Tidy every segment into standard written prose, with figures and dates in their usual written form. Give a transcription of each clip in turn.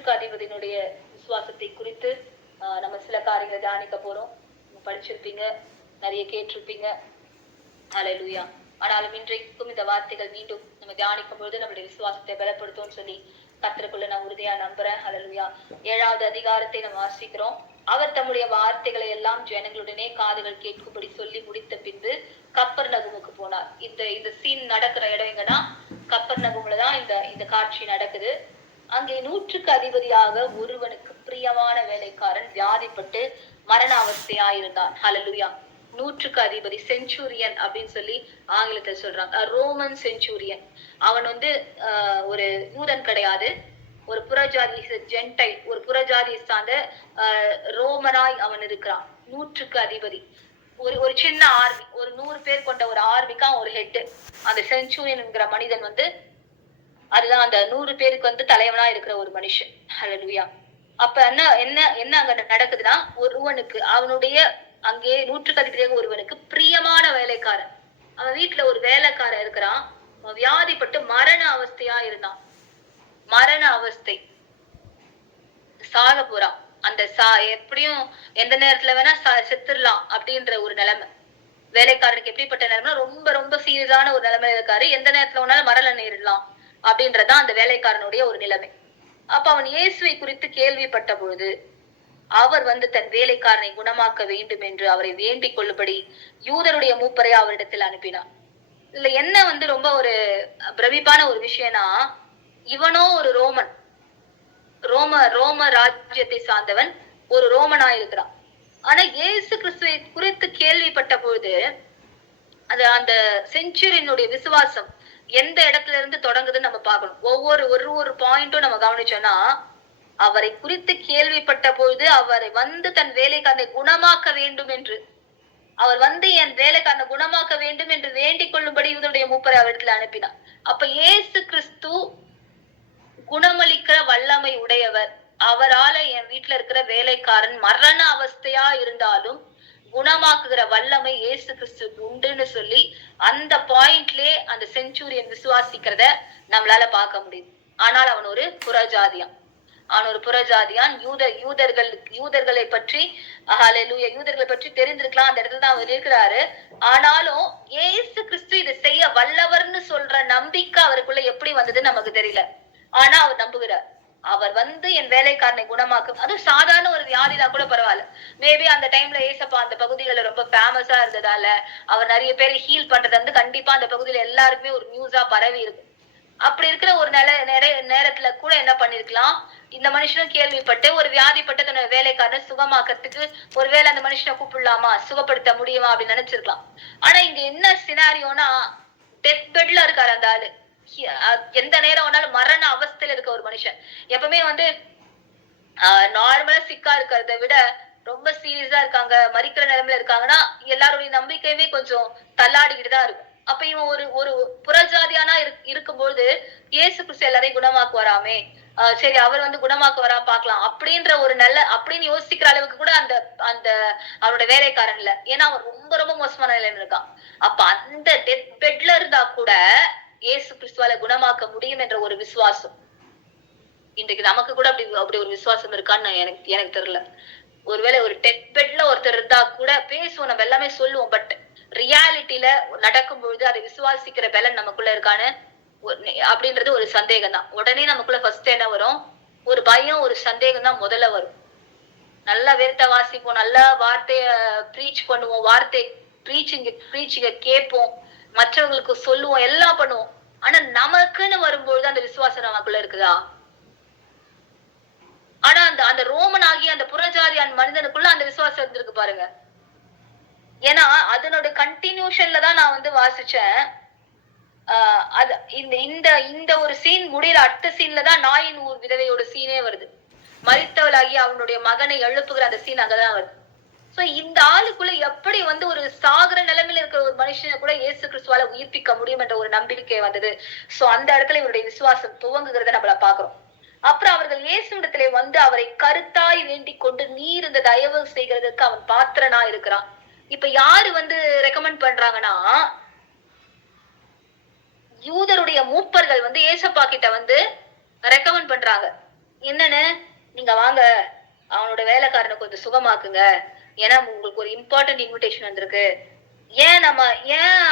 நூற்றுக்கு அதிபதியினுடைய விசுவாசத்தை குறித்து நம்ம சில காரியங்களை தியானிக்க போறோம். படிச்சிருப்பீங்க, நிறைய கேட்டிருப்பீங்க. ஹல்லேலூயா. ஆனாலும் இன்றைக்கும் இந்த வார்த்தைகள் மீண்டும் நம்ம தியானிக்கும் பொழுது நம்முடைய விசுவாசத்தை பலப்படுத்தும் சொல்லி கர்த்தருக்குள்ள நான் உறுதியா நம்புறேன். ஹல்லேலூயா. 7வது அதிகாரத்தை நம்ம வாசிக்கிறோம். அவர் தம்முடைய வார்த்தைகளை எல்லாம் ஜனங்களுடனே காதுகள் கேட்கும்படி சொல்லி முடித்த பின்பு கப்பர்நகூமுக்கு போனார். இந்த சீன் நடக்கிற இடம் எங்கன்னா கப்பர்நகூம்லதான் இந்த காட்சி நடக்குது. அங்கே 100க்கு அதிபதியாக ஒருவனுக்கு பிரியமான வேலைக்காரன் வியாதிப்பட்டு மரண அவஸ்தையா இருந்தான். ஹல்லேலூயா. 100க்கு அதிபதி, செஞ்சுரியன் அப்படின்னு சொல்லி ஆங்கிலத்தை சொல்றாங்க. Roman Centurion. அவன் ஒரு யூதன் கிடையாது, ஒரு புறஜாதி, ஜென்டைல், ஒரு புறஜாதியை சார்ந்த ரோமனாய் அவன் இருக்கிறான். 100க்கு அதிபதி. ஒரு சின்ன ஆர்மி, ஒரு 100 பேர் கொண்ட ஒரு ஆர்மிக்கா ஒரு ஹெட். அந்த செஞ்சுரியன்ங்கிற மனிதன் அதுதான் அந்த 100 பேருக்கு தலைவனா இருக்கிற ஒரு மனுஷன். ஹல்லேலூயா. அப்ப என்ன அங்க நடக்குதுன்னா, ஒருவனுக்கு அவனுடைய அங்கே 100க்கு அதிபதியாக ஒருவனுக்கு பிரியமான வேலைக்காரன், அவன் வீட்டுல ஒரு வேலைக்காரன் இருக்கிறான். அவன் வியாதிப்பட்டு மரண அவஸ்தையா இருந்தான். மரண அவஸ்தை, சாக போறான். எப்படியும் எந்த நேரத்துல வேணா செத்துடலாம் அப்படின்ற ஒரு நிலைமை. வேலைக்காரனுக்கு எப்படிப்பட்ட நிலைமை? ரொம்ப ரொம்ப சீரியஸான ஒரு நிலைமையில இருக்காரு. எந்த நேரத்துல வேணாலும் மரணம் நேரிடலாம் அப்படின்றதான் அந்த வேலைக்காரனுடைய ஒரு நிலைமை. அப்ப அவன் இயேசுவை குறித்து கேள்விப்பட்ட பொழுது அவர் தன் வேலைக்காரனை குணமாக்க வேண்டும் என்று அவரை வேண்டிக் கொள்ளும்படி யூதருடைய மூப்பரை அவரிடத்தில் அனுப்பினார். இதுல என்ன ரொம்ப ஒரு பிரமிப்பான ஒரு விஷயம்னா, இவனோ ஒரு ரோமன், ரோம ராஜ்யத்தை சார்ந்தவன், ஒரு ரோமனா இருக்கிறான். ஆனா இயேசு கிறிஸ்துவை குறித்து கேள்விப்பட்ட பொழுது அந்த செஞ்சுரியனுடைய விசுவாசம் எந்த இடத்துல இருந்து தொடங்குதுன்னு நம்ம பார்க்கணும். ஒரு பாயிண்டும் நம்ம கவனிச்சோம்னா, அவரை குறித்து கேள்விப்பட்ட பொழுது அவரை தன் வேலைக்காரனை குணமாக்க வேண்டும் என்று, அவர் என் வேலைக்காரனை குணமாக்க வேண்டும் என்று வேண்டிக் கொள்ளும்படி யூதருடைய மூப்பரை அவரிடத்துல அனுப்பினார். அப்ப இயேசு கிறிஸ்து குணமளிக்கிற வல்லமை உடையவர். அவரால என் வீட்டுல இருக்கிற வேலைக்காரன் மரண அவஸ்தையா இருந்தாலும் குணமாக்குகிற வல்லமை இயேசு கிறிஸ்து உண்டுன்னு சொல்லி அந்த பாயிண்ட்லயே அந்த செஞ்சுரியன் விசுவாசிக்கிறத நம்மளால பார்க்க முடியுது. ஆனால் அவன் ஒரு புறஜாதியான். யூதர்களை பற்றி யூதர்களை பற்றி தெரிந்திருக்கலாம், அந்த இடத்துல தான் அவர் இருக்கிறாரு. ஆனாலும் இயேசு கிறிஸ்து இதை செய்ய வல்லவர்னு சொல்ற நம்பிக்கை அவருக்குள்ள எப்படி வந்ததுன்னு நமக்கு தெரியல. ஆனா அவர் நம்புகிறார். அவர் என் வேலைக்காரனை குணமாக்கும். அதுவும் சாதாரண ஒரு வியாதிதான் கூட பரவாயில்ல. மேபி அந்த டைம்ல ஏசப்பா அந்த பகுதிகளில் ரொம்ப ஃபேமஸா இருந்ததால அவர் நிறைய பேரை ஹீல் பண்றது கண்டிப்பா அந்த பகுதியில எல்லாருக்குமே ஒரு நியூஸா பரவி இருக்கு. அப்படி இருக்கிற ஒரு நேரத்துல கூட என்ன பண்ணிருக்கலாம், இந்த மனுஷனும் கேள்விப்பட்டு ஒரு வியாதிப்பட்ட தன்னோட வேலைக்காரனை சுகமாக்கிறதுக்கு ஒருவேளை அந்த மனுஷனை கூப்பிடலாமா, சுகப்படுத்த முடியுமா அப்படின்னு நினைச்சிருக்கலாம். ஆனா இங்க என்ன சினாரியோனா, டெத் பெட்ல இருக்காரு அந்த ஆளு. எந்த நேரம் வேணாலும் மரண அவஸ்தையில இருக்க ஒரு மனுஷன். எப்பவுமே நார்மலா சிக்கா இருக்கிறத விட ரொம்ப சீரியஸா இருக்காங்க, மறிக்கிற நிலைமையில இருக்காங்கன்னா எல்லாருடைய நம்பிக்கையுமே கொஞ்சம் தள்ளாடிக்கிட்டு தான் இருக்கும். அப்ப இவன் ஒரு புறஜாதியானா இருக்கும்போது இயேசு கிறிஸ்து எல்லாரையும் குணமாக்குவாராமே, சரி அவர் குணமாக்க வரா பாக்கலாம் அப்படின்ற ஒரு அப்படின்னு யோசிக்கிற அளவுக்கு கூட அந்த அவரோட வேலைக்காரன் இல்ல. ஏன்னா அவன் ரொம்ப ரொம்ப மோசமான நிலையில இருக்கான். அப்ப அந்த டெத் பெட்ல இருந்தா கூட இயேசு கிறிஸ்துவால குணமாக்க முடியும் என்ற ஒரு விசுவாசம் இன்றைக்கு நமக்கு கூட அப்படி ஒரு விசுவாசம் இருக்கான்னு எனக்கு தெரியல. ஒருவேளை ஒரு டெத் பெட்ல ஒருத்தர் இருந்தா கூட பேசுவோம், நம்ம எல்லாமே சொல்லுவோம். பட் ரியாலிட்டியில நடக்கும் பொழுது அதை விசுவாசிக்கிற பலன் நமக்குள்ள இருக்கான்னு அப்படின்றது ஒரு சந்தேகம் தான். உடனே நமக்குள்ள ஃபர்ஸ்ட் என்ன வரும்? ஒரு பயம், ஒரு சந்தேகம் தான் முதல்ல வரும். நல்லா வேதத்தை வாசிப்போம், நல்லா வார்த்தைய ப்ரீச் பண்ணுவோம், வார்த்தை ப்ரீச்சிங்க கேட்போம், மற்றவங்களுக்கு சொல்லுவோம், எல்லாம் பண்ணுவோம். ஆனா நமக்குன்னு வரும்பொழுது அந்த விசுவாசம் நமக்குள்ள இருக்குதா? ஆனா அந்த ரோமன் ஆகிய அந்த புறஜாதியான மனிதனுக்குள்ள அந்த விசுவாசம் இருந்திருக்கு பாருங்க. ஏன்னா அதனோட கண்டினியூஷன்ல தான் நான் வாசிச்சேன். இந்த ஒரு சீன் முடியற அடுத்த சீன்ல தான் நாயின் ஊர் விதவையோட சீனே வருது. மரித்தவளாகி அவனுடைய மகனை எழுப்புகிற அந்த சீன் அங்கதான் வருது. சோ இந்த ஆளுக்குள்ள எப்படி ஒரு சாகர நிலைமையில இருக்கிற ஒரு மனுஷனை கூட இயேசு கிறிஸ்துவால உயிர்ப்பிக்க முடியும் என்ற ஒரு நம்பிக்கை வந்தது. சோ அந்த இடத்துல இவருடைய விசுவாசம் துவங்குகிறத நம்மள பாக்குறோம். அப்புறம் அவர்கள் இயேசுவிடத்திலே அவரை கருத்தாய் வேண்டிக் கொண்டு நீர் இந்த தயவு செய்கிறதுக்கு அவன் பாத்திரனா இருக்கிறான். இப்ப யாரு ரெக்கமெண்ட் பண்றாங்கன்னா, யூதருடைய மூப்பர்கள் ஏசப்பா கிட்ட ரெக்கமெண்ட் பண்றாங்க. என்னன்னு, நீங்க வாங்க அவனோட வேலைக்காரனை கொஞ்சம் சுகமாக்குங்க, ஏன்னா உங்களுக்கு ஒரு இம்பார்ட்டன்ட் இன்விடேஷன் வந்திருக்கு. ஏன்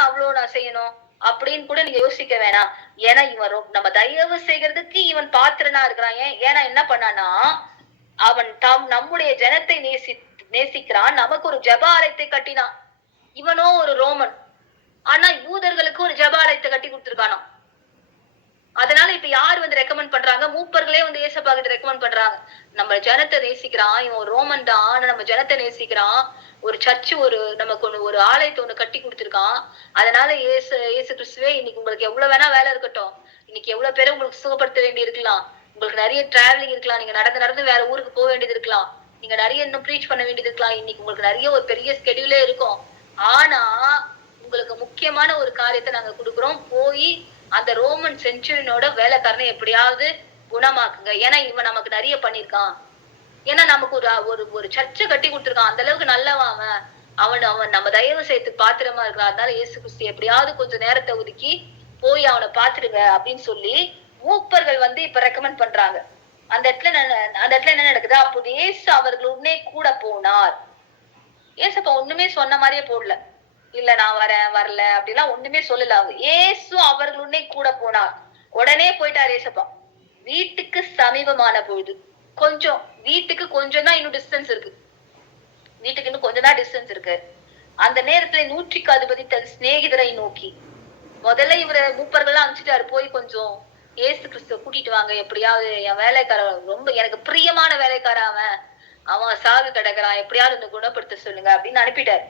அவ்வளவு நான் செய்யணும் அப்படின்னு கூட நீங்க யோசிக்க வேணாம். ஏன்னா இவன் நம்ம தயவு செய்யறதுக்கு இவன் பாத்திரனா இருக்கிறான். ஏன்னா என்ன பண்ணானா, அவன் நம்முடைய ஜனத்தை நேசிக்கிறான், நமக்கு ஒரு ஜபாலயத்தை கட்டினான். இவனோ ஒரு ரோமன், ஆனா யூதர்களுக்கு ஒரு ஜபாலயத்தை கட்டி கொடுத்திருக்கானோ. அதனால இப்ப யார் வந்து ரெக்கமெண்ட் பண்றாங்க? மூப்பர்களே வந்து ஏசப்பா கிட்ட ரெக்கமெண்ட் பண்றாங்க. நம்ம ஜனத்தை நேசிக்கிறான், இவன் ரோமன் தான், நம்ம ஜனத்தை நேசிக்கிறான், ஒரு சர்ச்சு நமக்கு ஒரு ஆலயத்தை ஒண்ணு கட்டி கொடுத்திருக்கான். அதனால ஏசு கிறிஸ்துவே, இன்னைக்கு உங்களுக்கு எவ்வளவு வேணா வேலை இருக்கட்டும், இன்னைக்கு எவ்வளவு பேரை உங்களுக்கு சுகப்படுத்த வேண்டி இருக்கலாம், உங்களுக்கு நிறைய டிராவலிங் இருக்கலாம், நீங்க நடந்து வேற ஊருக்கு போக வேண்டியது இருக்கலாம், நீங்க நிறைய இன்னும் ப்ரீச் பண்ண வேண்டியது இருக்கலாம், இன்னைக்கு உங்களுக்கு நிறைய ஒரு பெரிய ஸ்கெடியூலே இருக்கும். ஆனா உங்களுக்கு முக்கியமான ஒரு காரியத்தை நாங்க கொடுக்குறோம், போய் அந்த ரோமன் செஞ்சுரியனோட வேலைக்காரனை எப்படியாவது குணமாக்குங்க. ஏன்னா இவன் நமக்கு நிறைய பண்ணிருக்கான், ஏன்னா நமக்கு ஒரு சர்ச்சை கட்டி கொடுத்துருக்கான், அந்த அளவுக்கு நல்லவன் அவன் நம்ம தயவு செய்து பாத்திரமா இருக்கான். அதனால இயேசு கிறிஸ்து எப்படியாவது கொஞ்சம் நேரத்தை ஒதுக்கி போய் அவனை பாத்துடுங்க அப்படின்னு சொல்லி மூப்பர்கள் வந்து இப்ப ரெக்கமெண்ட் பண்றாங்க. அந்த இடத்துல என்ன நடக்குது? அப்போது இயேசு அவர்கள் உடனே கூட போனார். ஏசப்பா ஒண்ணுமே சொன்ன மாதிரியே போடல, இல்ல நான் வரல அப்படிலாம் ஒண்ணுமே சொல்லல. ஏசு அவர்களுடனே கூட போனார். உடனே போயிட்டார் ஏசப்பா. வீட்டுக்கு சமீபமான பொழுது, வீட்டுக்கு கொஞ்சம் தான் இன்னும் டிஸ்டன்ஸ் இருக்கு, வீட்டுக்கு இன்னும் கொஞ்சம் தான் டிஸ்டன்ஸ் இருக்கு. அந்த நேரத்துல 100க்கு அதிபதி தன் சிநேகிதரை நோக்கி, முதல்ல இவரை மூப்பர்கள்லாம் அனுப்பிச்சிட்டாரு, போய் கொஞ்சம் ஏசு கிறிஸ்துவ கூட்டிட்டு வாங்க, எப்படியாவது என் வேலைக்காரன், ரொம்ப எனக்கு பிரியமான வேலைக்காரன், அவன் சாகு கிடக்குறான், எப்படியாவது இந்த குணப்படுத்த சொல்லுங்க அப்படின்னு அனுப்பிட்டாரு.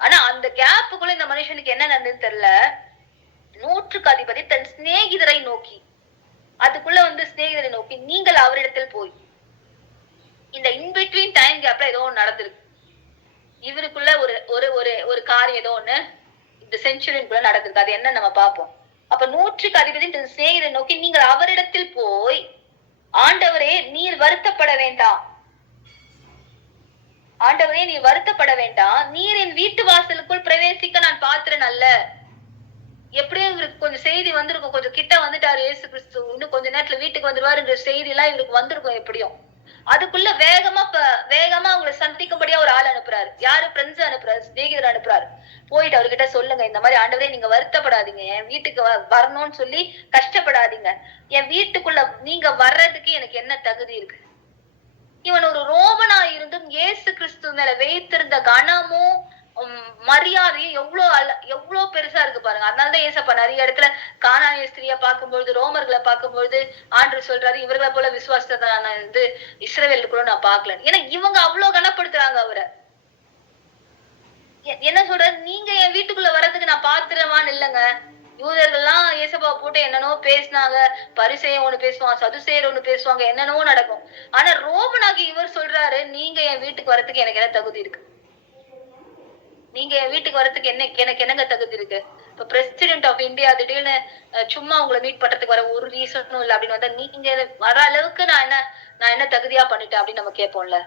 ஆனா அந்த கேப்புக்குள்ள இந்த மனுஷனுக்கு என்ன நடந்ததுன்னு தெரியல. 100க்கு அதிபதி தன் சிநேகிதரை நோக்கி, அதுக்குள்ள வந்து சிநேகிதரை நோக்கி, நீங்கள் அவரிடத்தில் போய், இந்த இன்பிட்வீன் டைம் கேப்ல ஏதோ ஒண்ணு நடந்திருக்கு, இவருக்குள்ள ஒரு காரியம் ஏதோ ஒண்ணு இந்த செஞ்சுரியனுக்குள்ள நடந்திருக்கு. அது என்ன நம்ம பார்ப்போம். அப்ப 100க்கு அதிபதி தன் சிநேகிதரை நோக்கி, நீங்கள் அவரிடத்தில் போய், ஆண்டவரே நீர் வருத்தப்பட வேண்டாம், ஆண்டவரே நீ வருத்தப்பட வேண்டாம், நீர் என் வீட்டு வாசலுக்குள் பிரவேசிக்க நான் பாத்திரன் அல்ல. எப்படியும் இவருக்கு கொஞ்சம் செய்தி வந்திருக்கும், கொஞ்சம் கிட்ட வந்துட்டாரு ஏசு கிறிஸ்து, இன்னும் கொஞ்ச நேரத்துல வீட்டுக்கு வந்துருவாருன்ற செய்தி எல்லாம் இவருக்கு வந்திருக்கும் எப்படியும். அதுக்குள்ள வேகமா அவங்களை சந்திக்கும்படியா ஒரு ஆள் அனுப்புறாரு. யாரு? பிரெண்ட்ஸ் அனுப்புறாரு, சிநேகிதர் அனுப்புறாரு. போயிட்டு அவர்கிட்ட சொல்லுங்க, இந்த மாதிரி ஆண்டவரே நீங்க வருத்தப்படாதீங்க, என் வீட்டுக்கு வரணும்னு சொல்லி கஷ்டப்படாதீங்க, என் வீட்டுக்குள்ள நீங்க வர்றதுக்கு எனக்கு என்ன தகுதி இருக்கு? இவன் ஒரு ரோமனா இருந்தும் இயேசு கிறிஸ்து மேல வைத்திருந்த கனமும் மரியாதையும் எவ்வளவு பெருசா இருக்கு பாருங்க. அதனாலதான் ஏசப்பா நிறைய இடத்துல கானானிய ஸ்திரியா பார்க்கும்பொழுது, ரோமர்களை பார்க்கும்பொழுது ஆண்டவர் சொல்றாரு, இவர்களை போல விசுவாசத்தை நான் வந்து இஸ்ரவேல் கூட நான் பார்க்கல. ஏன்னா இவங்க அவ்வளவு கனப்படுத்துறாங்க அவரை. என்ன சொல்றாரு? நீங்க என் வீட்டுக்குள்ள வர்றதுக்கு நான் பாத்திரமான்னு இல்லைங்க. யூதர்கள்லாம் ஏசப்பா போட்டு என்னென்னோ பேசினாங்க, பரிசேயன் ஒண்ணு பேசுவான், சதுசேயர் ஒண்ணு பேசுவாங்க, என்னென்னவோ நடக்கும். ஆனா ரோமனாகி இவர் சொல்றாரு, நீங்க என் வீட்டுக்கு வரதுக்கு எனக்கு என்ன தகுதி இருக்கு? நீங்க என் வீட்டுக்கு வரதுக்கு எனக்கு என்னங்க தகுதி இருக்கு? இப்ப பிரசிடென்ட் ஆஃப் இந்தியா திடீர்னு சும்மா உங்களை மீட் பண்றதுக்கு வர ஒரு ரீசனும் இல்லை அப்படின்னு வந்தா, நீங்க வர அளவுக்கு நான் என்ன தகுதியா பண்ணிட்டேன் அப்படின்னு நம்ம கேட்போம்ல.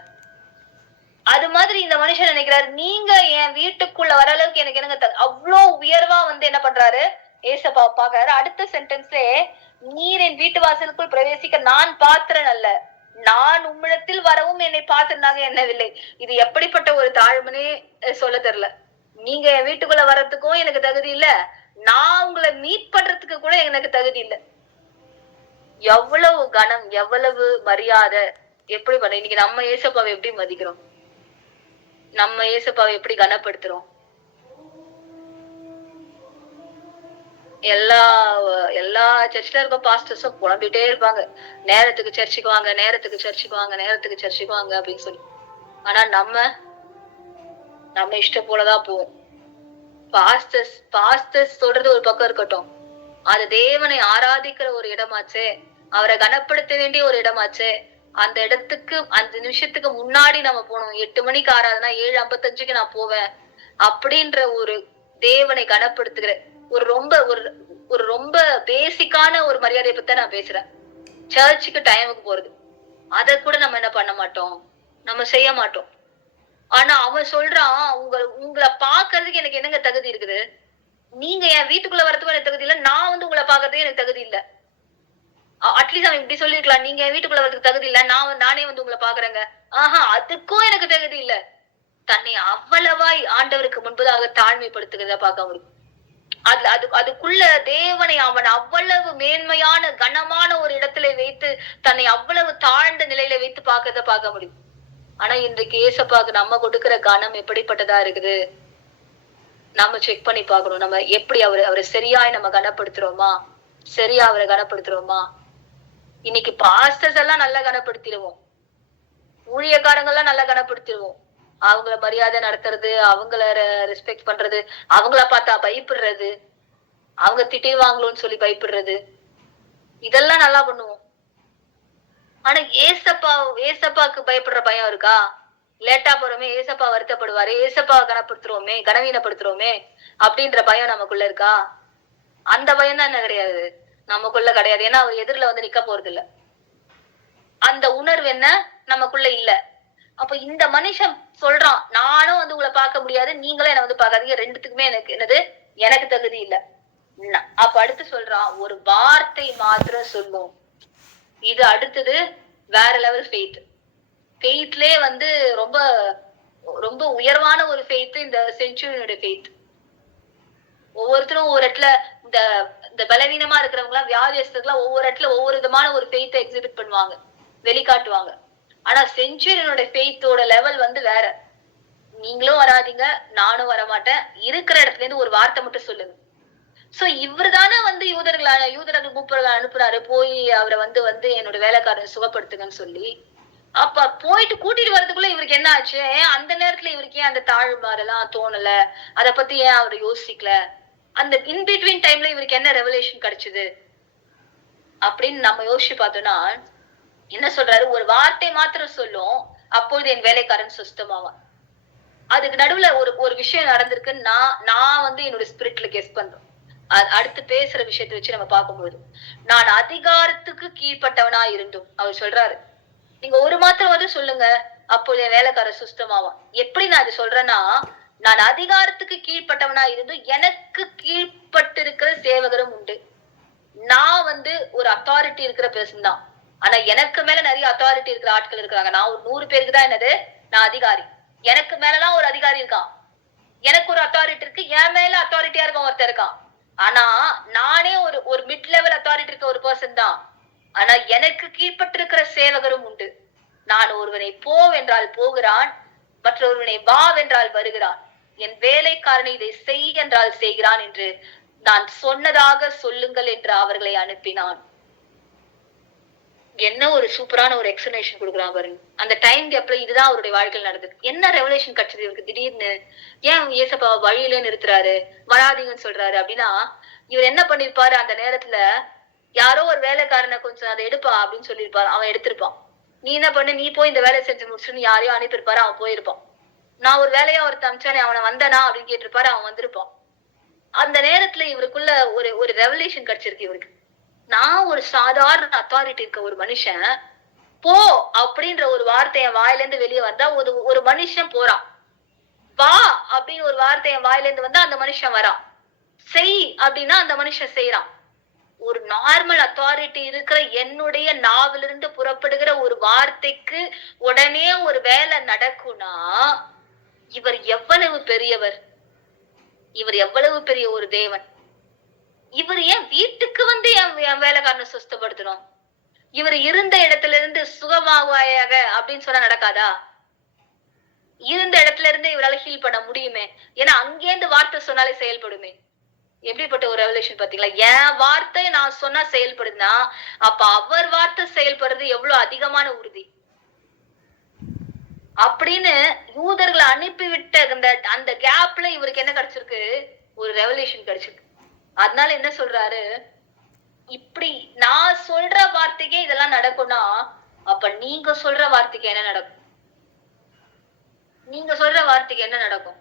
அது மாதிரி இந்த மனுஷன் நினைக்கிறாரு, நீங்க என் வீட்டுக்குள்ள வர அளவுக்கு எனக்கு என்னங்க அவ்வளவு உயர்வா வந்து என்ன பண்றாரு ஏசப்பா பாக்குறாரு. அடுத்த சென்டென்ஸ்ல, நீர் என் வீட்டு வாசலுக்குள் பிரவேசிக்க நான் பாத்திரன் அல்ல, நான் உம்மிடத்தில் வரவும் என்னை பார்த்திருந்தாங்க என்னவில்லை. இது எப்படிப்பட்ட ஒரு தாழ்மனே சொல்ல தெரியல. நீங்க என் வீட்டுக்குள்ள வர்றதுக்கும் எனக்கு தகுதி இல்ல, நான் உங்களை மீட் பண்றதுக்கு கூட எனக்கு தகுதி இல்ல. எவ்வளவு கனம், எவ்வளவு மரியாதை, எப்படி பண்ண. இன்னைக்கு நம்ம ஏசப்பாவை எப்படி மதிக்கிறோம்? நம்ம ஏசப்பாவை எப்படி கனப்படுத்துறோம்? எல்லா சர்ச்ல இருக்க பாஸ்டர்ஸும் புலம்பிட்டே இருப்பாங்க, நேரத்துக்கு சர்ச்சுக்கு வாங்க, நேரத்துக்கு சர்ச்சுக்கு வாங்க, நேரத்துக்கு சர்ச்சுக்கு வாங்க அப்படின்னு சொல்லி. ஆனா நம்ம இஷ்டம் போலதான் போவோம். பாஸ்டர்ஸ் சொல்றது ஒரு பக்கம் இருக்கட்டும், அது தேவனை ஆராதிக்கிற ஒரு இடமாச்சு, அவரை கனப்படுத்த வேண்டிய ஒரு இடமாச்சு. அந்த இடத்துக்கு 5 நிமிஷத்துக்கு முன்னாடி நம்ம போனோம். 8 மணிக்கு ஆராதனா 7:55க்கு நான் போவேன் அப்படின்ற ஒரு தேவனை கனப்படுத்துகிற ஒரு ரொம்ப பேசிக்கான ஒரு மரியாதையை பத்தி நான் பேசுறேன். சர்ச்சுக்கு டைமுக்கு போறது, அத கூட நம்ம என்ன பண்ண மாட்டோம், நம்ம செய்ய மாட்டோம். ஆனா அவன் சொல்றான், உங்களை பாக்குறதுக்கு எனக்கு என்னங்க தகுதி இருக்குது? நீங்க என் வீட்டுக்குள்ள வரதுக்கும் எனக்கு தகுதி இல்ல, நான் வந்து உங்களை பாக்குறதுக்கு எனக்கு தகுதி இல்ல. அட்லீஸ்ட் அவன் இப்படி சொல்லிருக்கலாம், நீங்க வீட்டுக்குள்ள வரதுக்கு தகுதி இல்ல, நானே வந்து உங்களை பாக்குறேங்க. அதுக்கும் எனக்கு தகுதி இல்ல. தன்னை அவ்வளவாய் ஆண்டவருக்கு முன்பதாக தாழ்மைப்படுத்துகிறத பார்க்க முடியும். அதுக்குள்ள தேவனை அவன் அவ்வளவு மேன்மையான கனமான ஒரு இடத்துல வைத்து தன்னை அவ்வளவு தாழ்ந்த நிலையில வைத்து பார்க்கறத பார்க்க முடியும். ஆனா இன்றைக்கு ஏசப்பாக்கு நம்ம கொடுக்கிற கனம் எப்படிப்பட்டதா இருக்குது நம்ம செக் பண்ணி பார்க்கணும். நம்ம எப்படி அவரை சரியாய் நம்ம கனப்படுத்துறோமா, சரியா அவரை கனப்படுத்துறோமா? இன்னைக்கு பாஸ்டர்ஸ் எல்லாம் நல்லா கனப்படுத்திடுவோம், ஊழியக்காரங்கெல்லாம் நல்லா கனப்படுத்திடுவோம். அவங்கள மரியாதை நடத்துறது, அவங்கள ரெஸ்பெக்ட் பண்றது, அவங்கள பார்த்தா பயப்படுறது, அவங்க திட்டிடுவாங்களோன்னு சொல்லி பயப்படுறது, இதெல்லாம் நல்லா பண்ணுவோம். ஆனா ஏசப்பாக்கு பயப்படுற பயம் இருக்கா? லேட்டா போறோமே, ஏசப்பா வருத்தப்படுவாரு, ஏசப்பாவை கனப்படுத்துறோமே, கனவீனப்படுத்துறோமே அப்படின்ற பயம் நமக்குள்ள இருக்கா? அந்த பயம் தான் என்ன கிடையாது, நமக்குள்ள கிடையாது. ஏன்னா அவர் எதிரில வந்து நிக்க போறது இல்ல. அந்த உணர்வு என்ன நமக்குள்ள இல்ல. அப்ப இந்த மனுஷன் சொல்றான், நானும் வந்து உங்களை பார்க்க முடியாது, நீங்களும் என்ன வந்து பார்க்காதீங்க, ரெண்டுத்துக்குமே எனக்கு தகுதி இல்ல. அப்ப அடுத்து சொல்றான், ஒரு வார்த்தை மாத்திரம் சொல்லும். இது அடுத்தது வேற லெவல் ஃபெய்த். ஃபெய்த்லயே வந்து ரொம்ப ரொம்ப உயர்வான ஒரு ஃபெய்த் இந்த செஞ்சுரியோட ஃபெய்த். ஒவ்வொருத்தரும் ஒவ்வொரு இடத்துல இந்த பலவீனமா இருக்கிறவங்க எல்லாம், வியாதியஸ்தர்கள்லாம் ஒவ்வொரு இடத்துல ஒவ்வொரு விதமான ஒரு ஃபெய்த்தை எக்ஸிபிட் பண்ணுவாங்க, வெளிக்காட்டுவாங்க. ஆனா செஞ்சுரியனோட ஃபெய்த்தோட லெவல் வந்து வேற. நீங்களும் வராதீங்க, நானும் வரமாட்டேன், இருக்கிற இடத்துல இருந்து ஒரு வார்த்தை மட்டும் சொல்லுங்க. சோ இவருதானே வந்து யூதர்கள் மூப்பர்கள் அனுப்புறாரு, போய் அவரை வந்து என்னோட வேலைக்காரன் சுகப்படுத்துங்கன்னு சொல்லி. அப்ப போயிட்டு கூட்டிட்டு வர்றதுக்குள்ள இவருக்கு என்ன ஆச்சு? அந்த நேரத்துல இவருக்கு ஏன் அந்த தாழ்மாரெல்லாம் தோணல? அத பத்தி ஏன் அவர் யோசிக்கல? அந்த இன்பிட்வீன் டைம்ல இவருக்கு என்ன ரெவலேஷன் கிடைச்சது அப்படின்னு நம்ம யோசிச்சு பார்த்தோம்னா, என்ன சொல்றாரு? ஒரு வார்த்தை மாத்திரம் சொல்லும், அப்பொழுது என் வேலைக்காரன் சுத்தமாவான். அதுக்கு நடுவுல ஒரு விஷயம் நடந்திருக்கு. நான் வந்து என்னோட ஸ்பிரிட்ல கெஸ் பண்றோம். அடுத்து பேசுற விஷயத்தை வச்சு நம்ம பார்க்கும்போது, நான் அதிகாரத்துக்கு கீழ்பட்டவனா இருந்தும் அவர் சொல்றாரு, நீங்க ஒரு மாத்திரம் வந்து சொல்லுங்க, அப்போது என் வேலைக்காரர் சுத்தமாவான். எப்படி நான் இது சொல்றேன்னா, நான் அதிகாரத்துக்கு கீழ்பட்டவனா இருந்தும் எனக்கு கீழ்பட்டு இருக்கிற சேவகரும் உண்டு. நான் வந்து ஒரு அத்தாரிட்டி இருக்கிற பெர்சன் தான். ஆனா எனக்கு மேல நிறைய அத்தாரிட்டி இருக்கிற ஆட்கள் இருக்கிறாங்க. நான் ஒரு 100 பேருக்கு தான் நான் அதிகாரி. எனக்கு மேலலாம் ஒரு அதிகாரி இருக்கான், எனக்கு ஒரு அத்தாரிட்டி இருக்கு, என் மேல அத்தாரிட்டியா இருக்க ஒருத்தர் இருக்கான். ஆனா நானே ஒரு மிட் லெவல் அத்தாரிட்டி இருக்க ஒரு பர்சன் தான். ஆனா எனக்கு கீழ்பட்டிருக்கிற சேவகரும் உண்டு. நான் ஒருவனை போவென்றால் போகிறான், மற்றொருவனை வாவென்றால் வருகிறான், என் வேலைக்காரனை இதை செய் என்றால் செய்கிறான் என்று நான் சொன்னதாக சொல்லுங்கள் என்று அவர்களை அனுப்பினான். என்ன ஒரு சூப்பரான ஒரு எக்ஸ்பிளனேஷன் கொடுக்குறான் பாருங்க. அந்த டைம் கேப்ல இதுதான் அவருடைய வாழ்க்கையில் நடந்தது. என்ன ரெவலேஷன் கிடைச்சது இவருக்கு திடீர்னு? ஏன் ஏசப்பா வழியிலே நிறுத்துறாரு, வராதீங்கன்னு சொல்றாரு அப்படின்னா, இவர் என்ன பண்ணிருப்பாரு? அந்த நேரத்துல யாரோ ஒரு வேலைக்காரனை கொஞ்சம் அதை எடுப்பா அப்படின்னு சொல்லியிருப்பாரு. அவன் எடுத்திருப்பான். நீ என்ன பண்ணு, நீ போய் இந்த வேலையை செஞ்சு முடிச்சுன்னு யாரையும் அனுப்பியிருப்பாரு, அவன் போயிருப்பான். நான் ஒரு வேலையா ஒருத்த அமிச்சானே, அவனை வந்தனா அப்படின்னு கேட்டிருப்பாரு, அவன் வந்திருப்பான். அந்த நேரத்துல இவருக்குள்ள ஒரு ரெவலேஷன் கிடைச்சிருக்கு இவருக்கு. நான் ஒரு சாதாரண அத்தாரிட்டி இருக்க ஒரு மனுஷன், போ அப்படின்ற ஒரு வார்த்தை என் வாயில இருந்து வெளியே வந்தா ஒரு மனுஷன் போறான். வா அப்படின்னு ஒரு வார்த்தை என் வாயில இருந்து வந்தா அந்த மனுஷன் வரான். செய் அப்படின்னா அந்த மனுஷன் செய்யறான். ஒரு நார்மல் அத்தாரிட்டி இருக்கிற என்னுடைய நாவிலிருந்து புறப்படுகிற ஒரு வார்த்தைக்கு உடனே ஒரு வேலை நடக்கும்னா, இவர் எவ்வளவு பெரியவர், இவர் எவ்வளவு பெரிய ஒரு தேவன். இவர் ஏன் வீட்டுக்கு வந்து என் வேலைக்காரனை சுத்தப்படுத்தணும்? இவர் இருந்த இடத்துல இருந்து சுகமாவாயாக அப்படின்னு சொன்னா நடக்காதா? இருந்த இடத்துல இருந்து இவரால் ஹீல் பண்ண முடியுமே. ஏன்னா அங்கேருந்து வார்த்தை சொன்னாலே செயல்படுமே. எப்படிப்பட்ட ஒரு ரெவலேஷன் பாத்தீங்களா? என் வார்த்தை நான் சொன்னா செயல்படுதுன்னா, அப்ப அவர் வார்த்தை செயல்படுறது எவ்வளவு அதிகமான உறுதி அப்படின்னு யூதர்களை அனுப்பிவிட்ட அந்த கேப்ல இவருக்கு என்ன கிடைச்சிருக்கு? ஒரு ரெவலேஷன் கிடைச்சிருக்கு. அதனால என்ன சொல்றாரு? இப்படி நான் சொல்ற வார்த்தைக்கே இதெல்லாம் நடக்கும்னா, அப்ப நீங்க சொல்ற வார்த்தைக்கு என்ன நடக்கும்? நீங்க சொல்ற வார்த்தைக்கு என்ன நடக்கும்?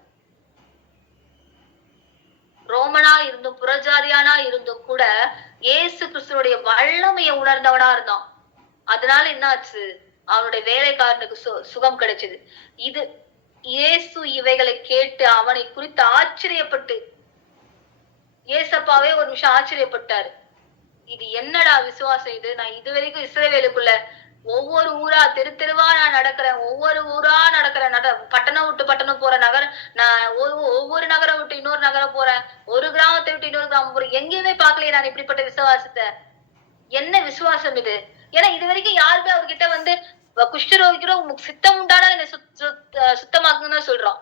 ரோமனா இருந்தும் புறஜாதியானா இருந்தும் கூட ஏசு கிறிஸ்துவோடைய வல்லமையை உணர்ந்தவனா இருந்தான். அதனால என்ன ஆச்சு? அவனுடைய வேலைக்காரனுக்கு சுகம் கிடைச்சது. இது இயேசு இவைகளை கேட்டு அவனை குறித்து ஆச்சரியப்பட்டு, ஏசப்பாவே ஒரு நிமிஷம் ஆச்சரியப்பட்டாரு. இது என்னடா விசுவாசம் இது? நான் இது வரைக்கும் இஸ்ரவேலுக்குள்ள ஒவ்வொரு ஊரா தெருவா நான் நடக்கிறேன், ஒவ்வொரு ஊரா நடக்கிறேன், பட்டணம் விட்டு பட்டணம் போறேன், நான் ஒவ்வொரு நகரம் விட்டு இன்னொரு நகரம் போறேன், ஒரு கிராமத்தை விட்டு இன்னொரு கிராமம் போறேன், எங்கேயுமே பார்க்கலையே நான் இப்படிப்பட்ட விசுவாசத்தை. என்ன விசுவாசம் இது? ஏன்னா இது வரைக்கும் யாருமே அவர்கிட்ட வந்து குஷ்டரோகிக்கிறோம் சித்தம் உண்டானா என்ன சுத்தமாக்குன்னு சொல்றோம்.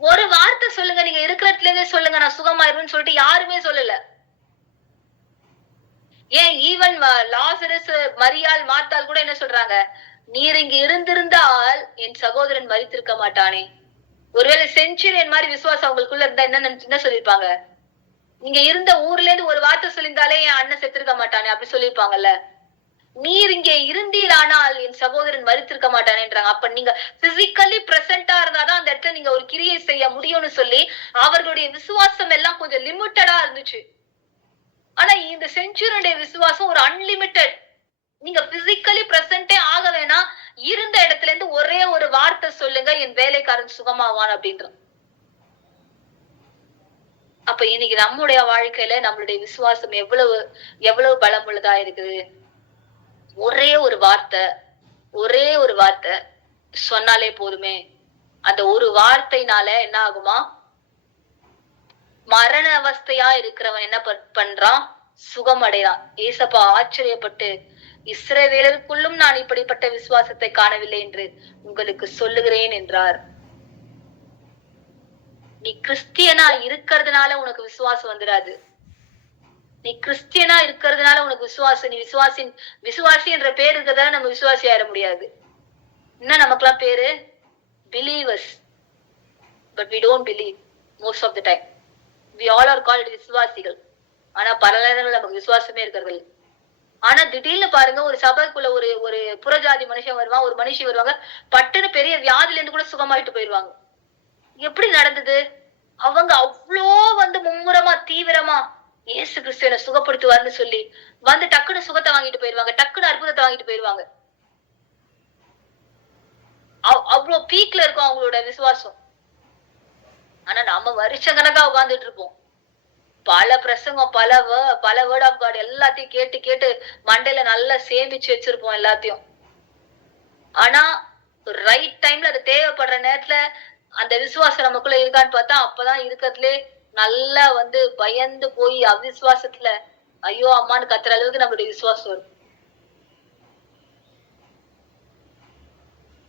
ஒரு வார்த்தை சொல்லுங்க, நீங்க இருக்கிற இடத்துல இருந்தே சொல்லுங்க, நான் சுகமாயிருவேன்னு சொல்லிட்டு யாருமே சொல்லல. ஏன் ஈவன் லாசரஸ், மரியாள், மார்த்தாள் கூட என்ன சொல்றாங்க? நீர் இங்க இருந்திருந்தால் என் சகோதரன் மரித்திருக்க மாட்டானே. ஒருவேளை செஞ்சுரியன் மாதிரி விசுவாசம் அவங்களுக்குள்ள இருந்தா என்ன சொல்லிருப்பாங்க? நீங்க இருந்த ஊர்ல இருந்து ஒரு வார்த்தை சொல்லியிருந்தாலே என் அண்ணன் செத்திருக்க மாட்டானே அப்படி சொல்லியிருப்பாங்கல்ல. நீர் இங்கே இருந்தீரானால் என் சகோதரன் மரித்திருக்க மாட்டானேன்றாங்க. அப்ப நீங்க பிசிக்கலி பிரசன்டா இருந்தாதான் அந்த இடத்துல நீங்க ஒரு கிரியை செய்ய முடியும்னு சொல்லி அவர்களுடைய விசுவாசம் எல்லாம் கொஞ்சம் லிமிட்டடா இருந்துச்சு. ஆனா இந்த செஞ்சுரியுடைய விசுவாசம் ஒரு அன்லிமிட்டெட். நீங்க பிசிக்கலி பிரசன்டே ஆக வேணாம், இருந்த இடத்துல இருந்து ஒரே ஒரு வார்த்தை சொல்லுங்க, என் வேலைக்காரன் சுகமாவான் அப்படின்ற. அப்ப இன்னைக்கு நம்முடைய வாழ்க்கையில நம்மளுடைய விசுவாசம் எவ்வளவு பலம் உள்ளதா இருக்குது. ஒரே ஒரு வார்த்தை சொன்னாலே போதுமே. அந்த ஒரு வார்த்தைனால என்ன ஆகுமா? மரண அவஸ்தையா இருக்கிறவன் என்ன பண்றான்? சுகம் அடைறான். ஏசப்பா ஆச்சரியப்பட்டு, இஸ்ரவேலருக்குள்ளும் நான் இப்படிப்பட்ட விசுவாசத்தை காணவில்லை என்று உங்களுக்கு சொல்லுகிறேன் என்றார். நீ கிறிஸ்டியனா இருக்கிறதுனால உனக்கு விசுவாசம் வந்துடாது. நீ கிறிஸ்டியனா இருக்கிறதுனால உனக்கு விசுவாசம், நீ விசுவாசி என்ற பேரு இருக்கிறதால நம்ம விசுவாசி ஆயிட முடியாது. என்ன நமக்கெல்லாம் பேரு believers, but we don't believe most of the time. We all are called விசுவாசிகள். ஆனா பல நேரங்கள் நமக்கு விசுவாசமே இருக்கிறது. ஆனா திடீர்னு பாருங்க, ஒரு சபைக்குள்ள ஒரு புறஜாதி மனுஷன் வருவான், ஒரு மனுஷி வருவாங்க, பட்டுன்னு பெரிய வியாதில இருந்து கூட சுகமாயிட்டு போயிருவாங்க. எப்படி நடந்தது? அவங்க அவ்வளோ வந்து மும்முரமா தீவிரமா இயேசு கிறிஸ்துவனை சுகப்படுத்துவார்னு சொல்லி வந்து டக்குன்னு சுகத்தை வாங்கிட்டு போயிருவாங்க, டக்குன்னு அற்புதத்தை வாங்கிட்டு போயிருவாங்க. அவ்வளவு பீக்ல இருக்கும் அவங்களோட விசுவாசம். ஆனா நம்ம வருஷ கணக்கா உட்கார்ந்துட்டு இருப்போம். பல பிரசங்கம், பல வேர்ட் ஆஃப் காட் எல்லாத்தையும் கேட்டு கேட்டு மண்டையில நல்லா சேமிச்சு வச்சிருப்போம் எல்லாத்தையும். ஆனா ரைட் டைம்ல அது தேவைப்படுற நேரத்துல அந்த விசுவாசம் நமக்குள்ள இருக்கான்னு பார்த்தா அப்பதான் இருக்கிறதுலே நல்லா வந்து பயந்து போய் அவிசுவாசத்துல ஐயோ அம்மான்னு கத்துற அளவுக்கு நம்மளுடைய விசுவாசம் வரும்.